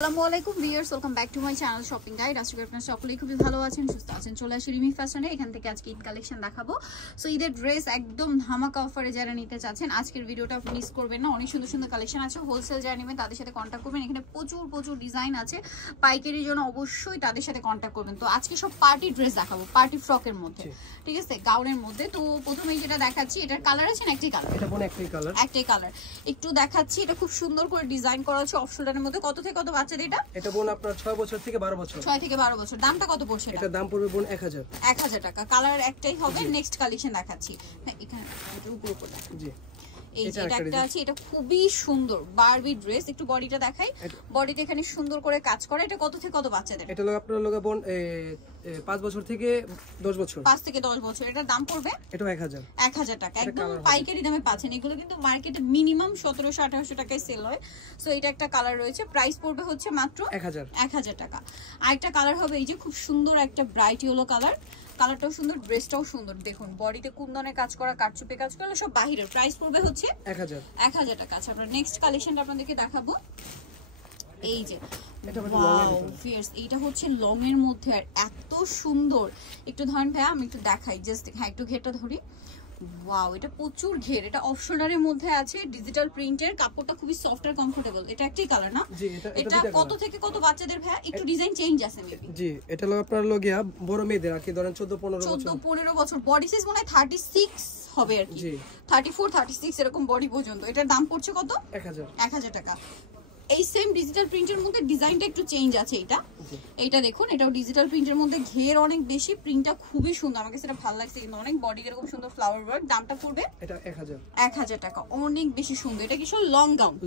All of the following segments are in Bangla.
আসসালামু আলাইকুম viewers, welcome back to my channel shopping guide. আজকে আপনারা সকলেই খুবই ভালো আছেন, সুস্থ আছেন। চলে আসি রিমি ফ্যাশনে। এখান থেকে আজকে ঈদ কালেকশন দেখাবো। সো ঈদের ড্রেস একদম ধামাকা অফারে যারা নিতে চাচ্ছেন আজকের ভিডিওটা মিস করবেন না। অনেক সুন্দর সুন্দর কালেকশন আছে। হোলসেল যারা নেবেন তাদের সাথে কন্ট্যাক্ট করবেন। এখানে প্রচুর ডিজাইন আছে। পাইকারির জন্য অবশ্যই তাদের সাথে কন্ট্যাক্ট করবেন। তো আজকে সব পার্টি ড্রেস দেখাবো, পার্টি ফ্রকের মধ্যে, ঠিক আছে, গাউনের মধ্যে। তো প্রথমেই যেটা দেখাচ্ছি, এটার কালার আছে না, একটাই কালার, এটা কোন একটাই কালার একটু দেখাচ্ছি। এটা খুব সুন্দর করে ডিজাইন করা আছে অফ শোল্ডারের মধ্যে। কত থেকে কত বাচ্চাদের এটা? এটা বোন আপনার 6 বছর থেকে 12 বছর। 6 থেকে 12 বছর। দামটা কত পড়ছে? এটা দাম পড়বে বোন 1000 টাকা। কালার একটাই হবে। নেক্সট কালেকশন দেখাচ্ছি। এখানে এটা উপর দেখা, জি এই যে একটা আছে, এটা খুবই সুন্দর বারবি ড্রেস। একটু বডিটা দেখাই। বডিতে এখানে সুন্দর করে কাজ করা। এটা কত থেকে কত বাচ্চাদের? এটা লোক আপনার লোক বোন 5 বছর থেকে 10 বছর। 5 থেকে 10 বছর। এটার দাম পড়বে এটা 1000 টাকা। একদম পাইকারি দামে পাচ্ছেন। এগুলো কিন্তু মার্কেটে মিনিমাম 1700-1800 টাকায় সেল হয়। সো এটা একটা কালার রয়েছে। প্রাইস পড়বে হচ্ছে মাত্র 1000 টাকা। আরেকটা কালার হবে এই যে খুব সুন্দর একটা ব্রাইট ইয়েলো কালার। কালারটাও সুন্দর, ড্রেসটাও সুন্দর। দেখুন বডিতে কুন্দনে কাজ করা, কাটচুপে কাজ করা, সব বাহিরের। প্রাইস পড়বে হচ্ছে 1000 টাকা। আচ্ছা, আমরা নেক্সট কালেকশনটা আপনাদেরকে দেখাবো। এই যে ওয়াও ফিয়ার্স, এইটা হচ্ছে লং এর মধ্যে আর এত সুন্দর। একটু ধরেন ভাইয়া, আমি একটু দেখাই জাস্ট। হ্যাঁ, একটু ঘেরটা ধরি। ওয়াও, এটা প্রচুর ঘের। এটা অফ শোল্ডারের মধ্যে আছে, ডিজিটাল প্রিন্টের। কাপড়টা খুবই সফট আর কমফোর্টেবল। এটা একটাই কালার না? জি, এটা কত থেকে কত বাচ্চাদের ভাইয়া? একটু ডিজাইন চেঞ্জ আছে মেবি। জি, এটা হলো আপনার লগিয়া বড় মেয়েদের আর কি, ধরেন 14-15 বছর। বডি সাইজ মনে হয় 36 হবে আর কি, 34-36 এরকম বডি পর্যন্ত। এটার দাম পড়ছে কত? 1000 টাকা। এই সেম ডিজিটাল প্রিন্টের মধ্যে ডিজাইনটা একটু চেঞ্জ আছে। এইটা দেখুন, এটাও ডিজিটাল প্রিন্টের মধ্যে, ঘের অনেক বেশি, প্রিন্টটা খুবই সুন্দর। আমাকে সেটা ভালো লাগছে কিন্তু অনেক। বডি এরকম সুন্দর ফ্লাওয়ার ওয়ার্ক। দামটা পড়বে এটা 1000 টাকা। অনেক বেশি সুন্দর। এটা কি সব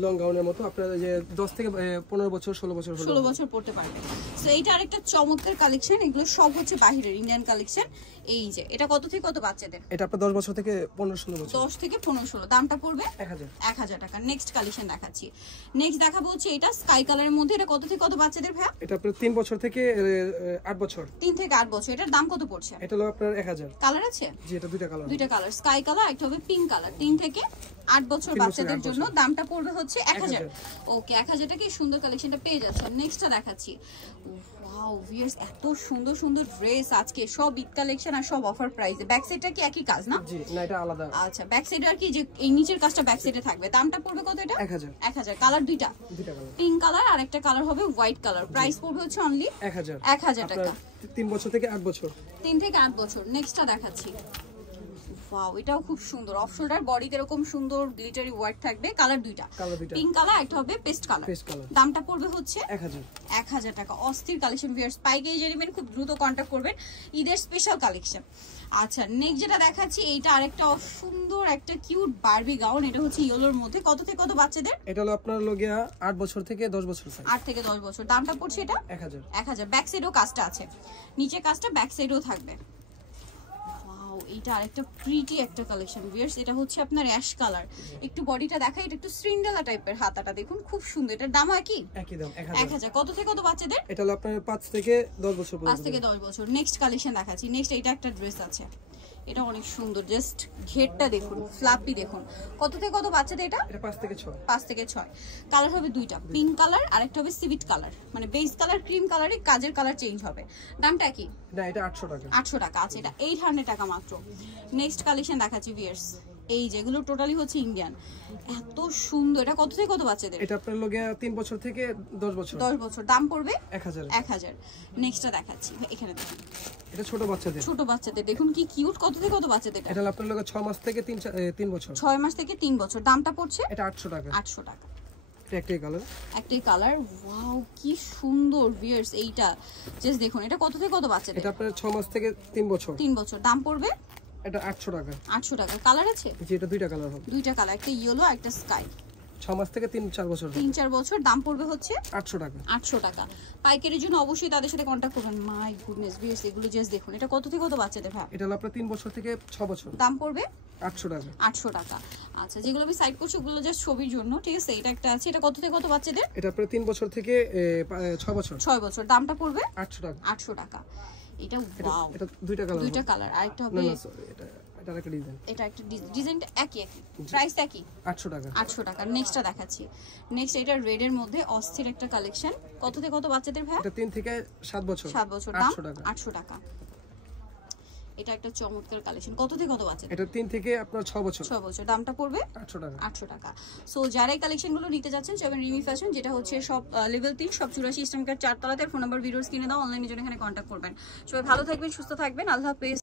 লং গাউনের মতো আপনারা যে 10 থেকে 15 বছর 16 বছর পড়তে পারবে। সো এইটা আরেকটা চমৎকার কালেকশন। এগুলো সব হচ্ছে বাহিরের ইন্ডিয়ান কালেকশন। এই যে এটা কত থেকে কত বাচ্চাদের? এটা আপনার 10 বছর থেকে 15-16 বছর। 10 থেকে 15-16। দামটা পড়বে 1000 টাকা। নেক্সট কালেকশন দেখাচ্ছি। নেক্সট দেখাবো হচ্ছে এটা স্কাই কালারের মধ্যে। এটা কত থেকে কত বাচ্চাদের ভাই? এটা আপনার 3 বছর থেকে 8 বছর। 3 থেকে 8 বছর। এটার দাম কত পড়ছে? এটা হলো আপনার 1000। কালার আছে? জি, এটা দুইটা কালার, স্কাই কালার, একটা হবে পিঙ্ক কালার। 3 থেকে 8 বছর বাচ্চাদের জন্য। দামটা পড়বে হচ্ছে 1000। ওকে, 1000 টাকা সুন্দর কালেকশনটা পেয়ে যাচ্ছে। নেক্সটটা দেখাচ্ছি। ওয়াও ভিউয়ার্স, এত সুন্দর সুন্দর ড্রেস আজকে সব ঈদ কালেকশন আর সব অফার প্রাইসে। ব্যাক সাইডটা কি একই কাজ না? জি না, এটা আলাদা। আচ্ছা, ব্যাক সাইডে আর কি যে এই নিচের কাজটা ব্যাক সাইডে থাকবে। দামটা পড়বে কত এটা? 1000। কালার দুইটা কালার, পিঙ্ক কালার আর একটা কালার হবে হোয়াইট কালার। প্রাইস পড়বে হচ্ছে অনলি 1000 টাকা। 3 বছর থেকে 8 বছর। 3 থেকে 8 বছর। নেক্সটটা দেখাচ্ছি। ওয়াও, এটাও খুব সুন্দর। অফ শোল্ডার, বডিতে এরকম সুন্দর গ্লিটারি ওয়ার্ক থাকবে। কালার দুইটা, পিঙ্ক কালার, একটা হবে পেস্ট কালার। দামটা পড়বে হচ্ছে 1000 টাকা। অস্থির কালেকশন ভিউয়ার্স। পাইকারি নেবেন খুব দ্রুত কন্টাক্ট করবেন। ঈদের স্পেশাল কালেকশন। আচ্ছা, নেক্সট যেটা দেখাচ্ছি, এইটা আরেকটা সুন্দর একটা কিউট বারবি গাউন। এটা হচ্ছে ইয়েলোর মধ্যে। কত থেকে কত বাচ্চাদের? এটা হলো আপনার লগিয়া 8 বছর থেকে 10 বছর। 8 থেকে 10 বছর। দামটা পড়ছে এটা 1000। ব্যাক সাইডেও কাজটা আছে, নিচে কাজটা ব্যাক সাইডেও থাকবে। এটা আরেকটা প্রিটি একটা কালেকশন ভিউয়ার্স। এটা হচ্ছে আপনার অ্যাশ কালার। একটু বডিটা দেখাই। এটা একটু শ্রীন্ডালা টাইপের। হাতাটা দেখুন, খুব সুন্দর। এটার দাম একই দাম 1000। কত থেকে কত বাচ্চাদের? এটা হলো আপনার 5 থেকে 10 বছর। 5 থেকে 10 বছর। নেক্সট কালেকশন দেখাচ্ছি। নেক্সট এটা একটা ড্রেস আছে, এটা অনেক সুন্দর। জাস্ট ঘেরটা দেখুন, ফ্লাপি দেখুন। কত থেকে কত বাচ্চাদের এটা? এটা 5 থেকে 6। 5 থেকে 6। কালার হবে দুইটা, পিঙ্ক কালার আর একটা হবে সিভিট কালার। মানে বেস কালার ক্রিম কালারই, কাজের কালার চেঞ্জ হবে। দামটা কি? না, এটা 800 টাকা। 800 টাকা আছে। এটা 800 টাকা মাত্র। নেক্সট কালেকশন দেখাচ্ছি ভিউয়ার্স। এই যেগুলো টোটালি হচ্ছে ইন্ডিয়ান। এত সুন্দর। এটা কত থেকে কত বাচ্চাদের? এটা আপনার লগিয়া 3 বছর থেকে 10 বছর। 10 বছর। দাম পড়বে 1000। নেক্সটটা দেখাচ্ছি। এখানে দেখুন, এটা ছোট বাচ্চাদের। দেখুন কি কিউট। কত থেকে কত বাচ্চাদের? এটা আপনার লগিয়া 6 মাস থেকে 3 বছর। 6 মাস থেকে 3 বছর। দামটা পড়ছে এটা 800 টাকা। 800 টাকা। একটাই কালার। ওয়াও, কি সুন্দর ভিউয়ার্স। এইটা জাস্ট দেখুন। এটা কত থেকে কত বাচ্চাদের? এটা আপনার 6 মাস থেকে 3 বছর। 3 বছর। দাম পড়বে এটা 800 টাকা। 800 টাকা। কালার আছে? জি, এটা দুইটা কালার হবে। দুইটা কালার, একটা ইয়েলো আর একটা স্কাই। 6 মাস থেকে 3-4 বছর। 3-4 বছর। দাম পড়বে হচ্ছে 800 টাকা। 800 টাকা। পাইকারির জন্য অবশ্যই তাদের সাথে কন্টাক্ট করবেন। মাই গুডনেস ভিউয়ার্স, এগুলো জাস্ট দেখুন। এটা কত থেকে কত বাচ্চাদের ভাই? এটা হলো আপনার 3 বছর থেকে 6 বছর। দাম পড়বে 800 টাকা। 800 টাকা। আচ্ছা, যেগুলো আমি সাইড করছি ওগুলো জাস্ট ছবির জন্য, ঠিক আছে। এটা একটা আছে। এটা কত থেকে কত বাচ্চাদের? এটা আপনার 3 বছর থেকে 6 বছর। 6 বছর। দামটা পড়বে 800 টাকা। 800 টাকা। এটা ওয়াও, এটা দুইটা কালার। দুইটা কালার। আরেকটা হবে, না সরি, এটা এটা একটা ডিজাইন, এটা একটা ডিজাইনটা একই প্রাইস একই 800 টাকা। 800 টাকা। নেক্সটটা দেখাচ্ছি। নেক্সট এটা রেড এর মধ্যে অস্থির একটা কালেকশন। কত থেকে কত বাচ্চাদের ভাই? এটা 3 থেকে 7 বছর। 7 বছর, দাম 800 টাকা। এটা একটা চমৎকার কালেকশন। কত থেকে কত বাচ্চা? এটা 3 থেকে আপনার 6 বছর। 6 বছর, দামটা পড়বে 800 টাকা। 800 টাকা। সো যারা এই কালেকশনগুলো নিতে যাচ্ছেন যাবেন রিমি ফ্যাশন, যেটা হচ্ছে সব লেভেল 3 সব 84 ইস্টার্ন কার্ড 4 তলাতে। ফোন নাম্বার ভিডিওস কিনে দাও, অনলাইনে জন্য এখানে কন্ট্যাক্ট করবেন। সবাই ভালো থাকবেন, সুস্থ থাকবেন, আল্লাহ হাফেজ।